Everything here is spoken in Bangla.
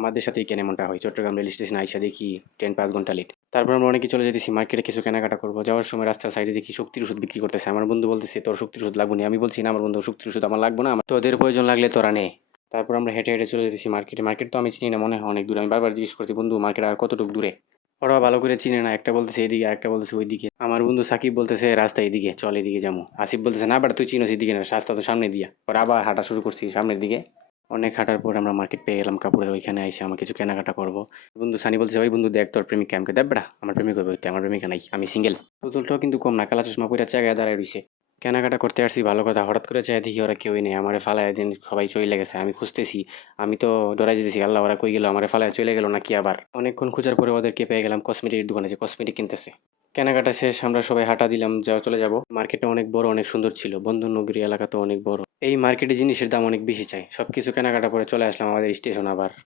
আমাদের সাথেই কেন এমনটা হয়? চট্টগ্রাম রেল স্টেশনে আইসা দেখি ট্রেন ৫ ঘন্টা লেট। তারপর আমরা অনেকে চলে যেতেছি মার্কেটে কিছু কেনাকাটা করবো। যাওয়ার সময় রাস্তার সাইডে দেখি শক্তির ওষুধ বিক্রি করতেছে। আমার বন্ধু বলতেছে, "তোর শক্তির ওষুধ লাগবে না।" আমি বলছি, "না আমার বন্ধু শক্তির ওষুধ আমার লাগবে না। তোদের প্রয়োজন লাগলে তোরা নে।" তারপর আমরা হেঁটে, হেঁটে চলে যেতেছি মার্কেটে। মার্কেট তো আমি চিনি না, মনে হয় অনেক দূরে। আমি বারবার জিজ্ঞেস করছি, "বন্ধু মার্কেট আর কতটুকু দূরে?" ওরা ভালো করে চিনে না। একটা বলতেছে এদিকে, আরেকটা বলতেছে ওইদিকে। আমার বন্ধু সাকিব বলতেছে রাস্তা এদিকে, চল এদিকে যাবো। আসিফ বলতেছে, "না বেটা তুই চিনোস এদিকে না, রাস্তা তো সামনে দিয়া।" পরে আবার হাঁটা শুরু করছি সামনের দিকে। অনেক হাঁটার পর আমরা মার্কেট পেয়ে গেলাম কাপড়ের। ওইখানে আইসা আমার কিছু কেনাকাটা করবো। বন্ধু সানি বলছে, "ওই বন্ধু দেখ তোর প্রেমিকা।" আমাকে দেখ বেটা, আমার প্রেমিক হবে হইতে, আমার প্রেমিকা নাই, আমি সিঙ্গেল। পুতুলটাও কিন্তু কম না, কালা চশমা পইরা জায়গায় দাঁড়ায় রইছে। কেনাকাটা করতে আসছি ভালো কথা, হঠাৎ করে চাই দেখি ওরা কেউই নেই। আমারে ফালায় দিন সবাই চলে গেছে, আমি খুঁজতেছি। আমি তো ডরাই যেতেছি, আল্লাহ ওরা কই গেল, আমারে ফালায় চলে গেল নাকি আবার। অনেকক্ষণ খোঁজার পরে ওদেরকে পেয়ে গেলাম কসমেটিক দোকানে, যে কসমেটিক কিনতেছে। কেনাকাটা শেষ, আমরা সবাই হাঁটা দিলাম, চলে যাব। মার্কেটটা অনেক বড়, অনেক সুন্দর ছিল। বন্ধনগরী এলাকা তো অনেক বড়। এই মার্কেটে জিনিসের দাম অনেক বেশি চাই। সবকিছু কেনাকাটা করে চলে আসলাম আমাদের স্টেশন আবার।